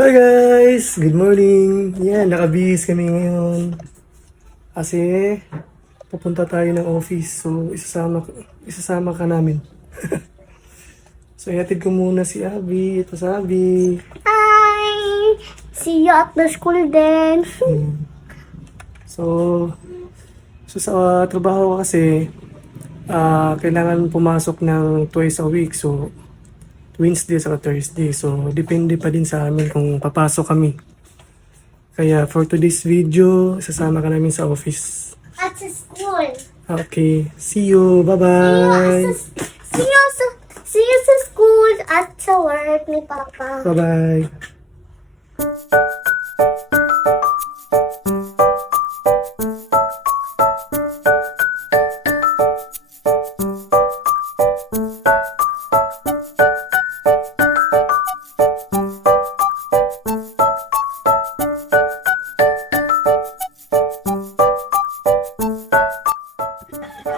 Hi guys! Good morning! Yan, nakabihis kami ngayon. Kasi pupunta tayo ng office. So, isasama ka namin. So, ihatid ko muna si Abby. Ito sa Abby. Hi! See you at the school then. So, sa trabaho ko kasi, kailangan pumasok ng twice a week. So, Wednesday sa Thursday. So, depende pa din sa amin kung papasok kami. Kaya for today's video, sasama ka namin sa office. At the school. Okay, see you. Bye-bye. See you sa school at sa work ni Papa. Bye-bye.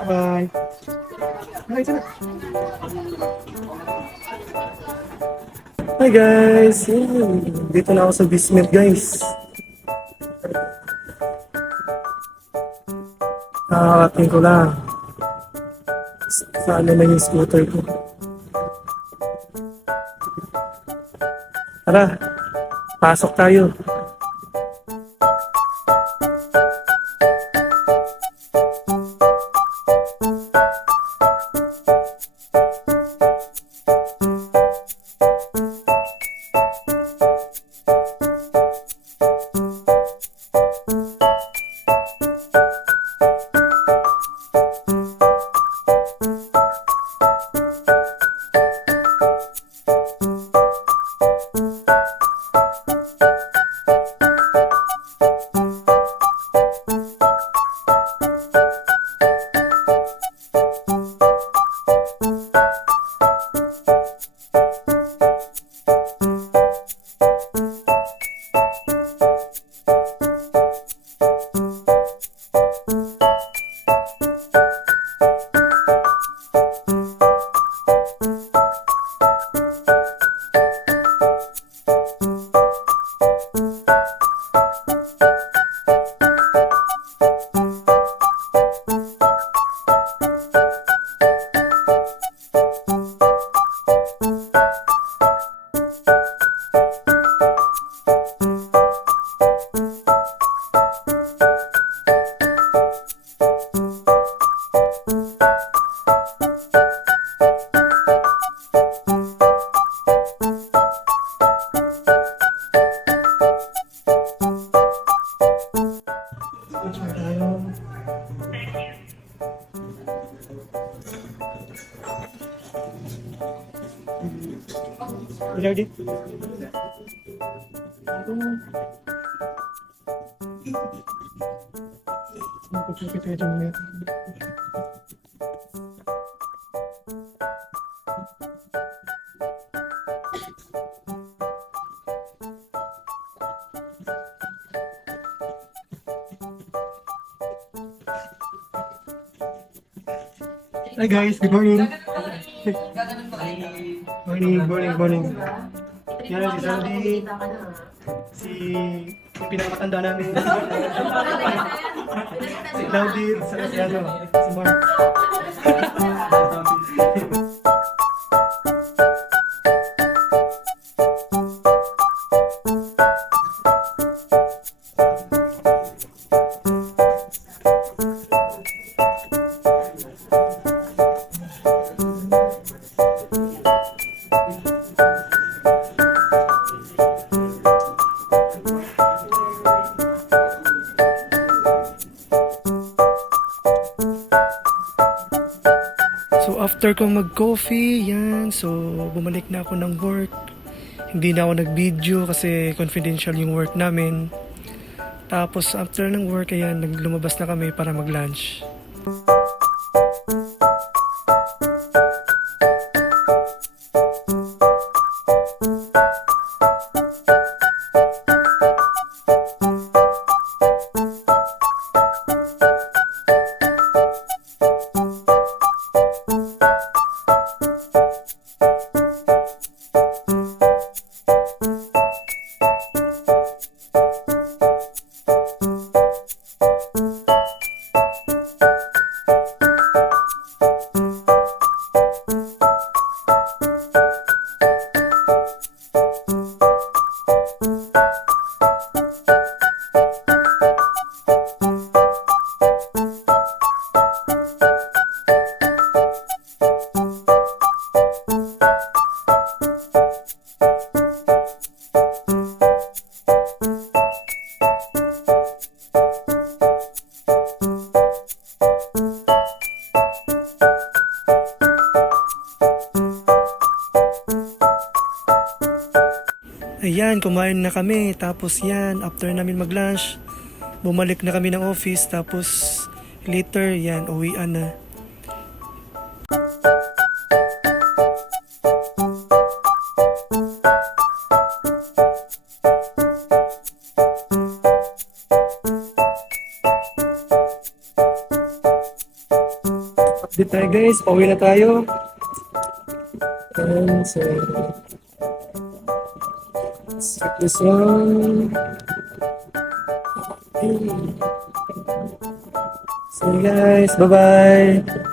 Bye. Bye, sana. Hi guys! Yan. Dito na ako sa Bismet guys. Nakakating ko lang. Saan na yung scooter ko. Tara, pasok tayo. Ready? Hi guys, good morning. Morning. Yan, si Sandy, si pinakamatanda namin. Si Claudine, si Mark. So after ko mag-coffee, yan, so bumalik na ako ng work. Hindi na ako nag-video kasi confidential yung work namin. Tapos after ng work, ayan, lumabas na kami para mag-lunch. yan, kumain na kami. Tapos yan, after namin mag-lunch, bumalik na kami ng office. Tapos later, yan, uwian na. Update tayo guys, pauwi na tayo. And so, let's check this one. Okay. So guys, bye-bye.